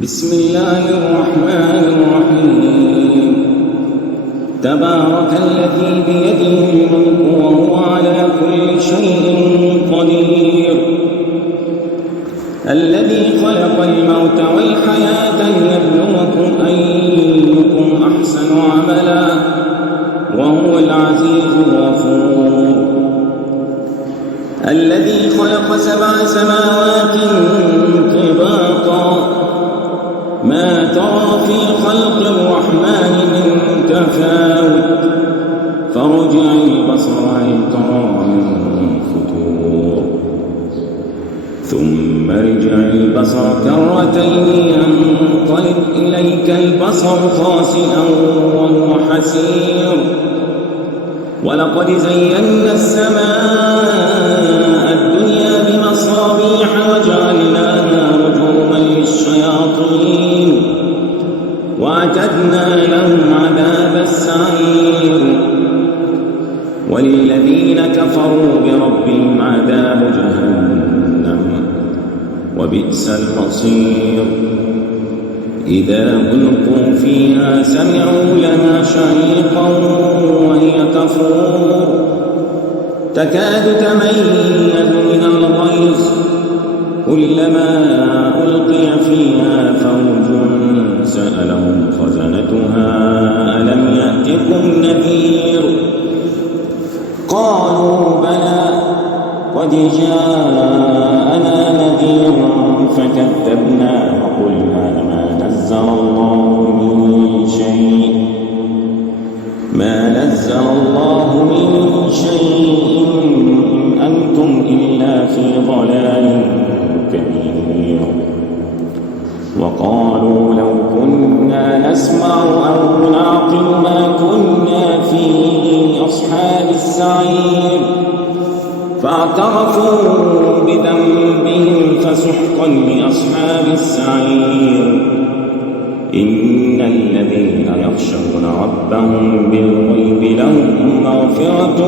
بسم الله الرحمن الرحيم تبارك الذي بيده الملك وهو على كل شيء قدير الذي خلق الموت والحياة ليبلوكم أيكم أحسن عملا وهو العزيز الغفور الذي خلق 7 سماوات طباقا ما ترى في خلق الرحمن من تفاوت فارجع البصر هل ترى من فطور ثم ارجع البصر كرتين ينقلب إليك البصر خاسئا وهو حسير ولقد زينا السماء الدنيا بمصابيح وجعلناها رجوما للشياطين وأعتدنا لهم عذاب السعير وللذين كفروا بربهم عذاب جهنم وبئس المصير إذا ألقوا فيها سمعوا لها شهيقا وهي تفور تكاد تميز من الغيظ كلما ألقي فيها فوج سألهم خزنتها ألم يأتكم نذير قالوا بلى قد جاءنا نذير فكذبنا وقلنا ما نزل الله من شيء إن أنتم إلا في ضلال كبير وقالوا لو كنا نسمع أو نعقل ما كنا في أصحاب السعير فاعترفوا بذنبهم فسحقا لأصحاب السعير إن الذين يخشون ربهم بالغيب لهم مغفرة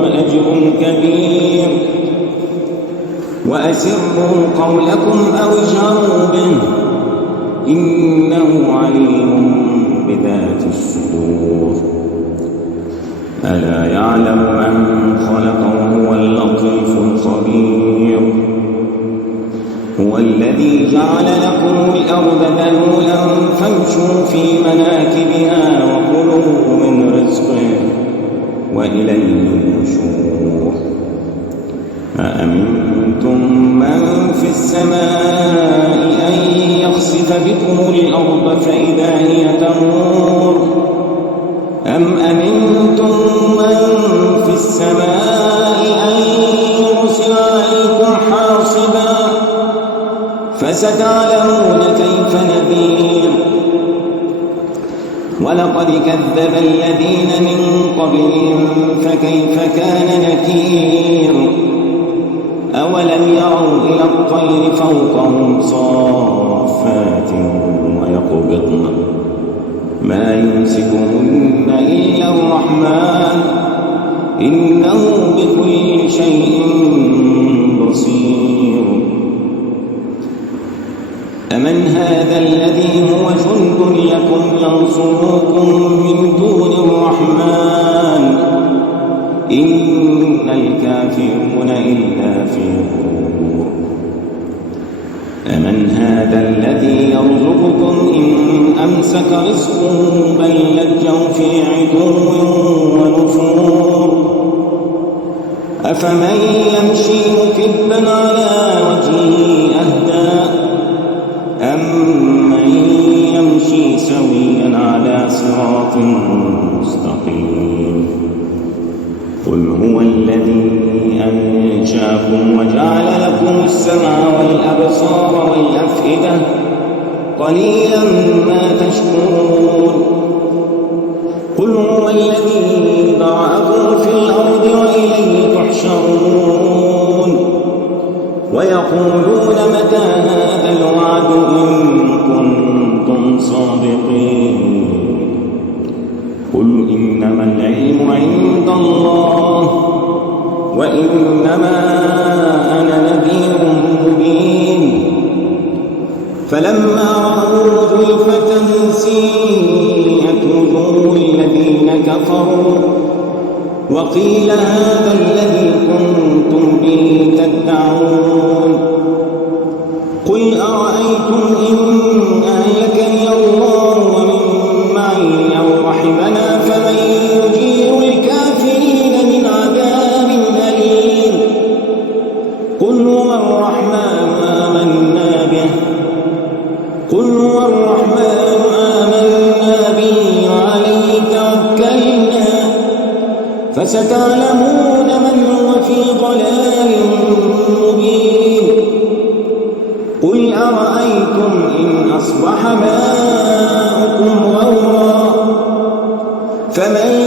وأجر كبير وأسروا قولكم أو اجهروا به إنه عليم بذات الصدور ألا يعلم من خلق وهو اللطيف الخبير هو الذي جعل لكم الأرض ذلولا فامشوا في مناكبها وكلوا من رزقه وإليه النشور أأمنتم من في السماء أن يخسف بكم الأرض فإذا هي تمور أم أمنتم من في السماء أن يرسل عليكم حاصبا فستعلمون كيف نذير ولقد كذب الذين من قبلهم فكيف كان نكير أولم يروا إلى الطير فوقهم صافات ويقبضن ما يمسكهن إلا الرحمن إنه بكل شيء بصير أمن هذا الذي هو جند لكم ينصركم من دون الرحمن إن الكافرون إلا في غرور أمن هذا الذي يرزقكم إن أمسك رزقه بل لجوا في عتو ونفور أفمن يمشي مكبا على وجهه أهدى أمن يمشي سويا على صراط مستقيم قل هو الذي أنشاكم وجعل لكم السمع والأبصار والأفئدة قليلا ما تشكرون قل هو الذي ذرأكم في الأرض وإليه تحشرون ويقولون متى هذا الوعد إن كنتم صادقين قل إنما العلم عند الله وإنما أنا نذير مبين فلما رأوا زلفة سيئت وجوه الذين كفروا وقيل هذا الذي كنتم به تدعون قل أرأيتم إن أهلكني الله ومن معي أو رحمنا فمن يجير الكافرين من عذاب أليم قل هو الرحمن آمنا به وعليه توكلنا فستعلمون من هو في ضلال مبين قل أرأيتم إن أصبح ماؤكم غورا فمن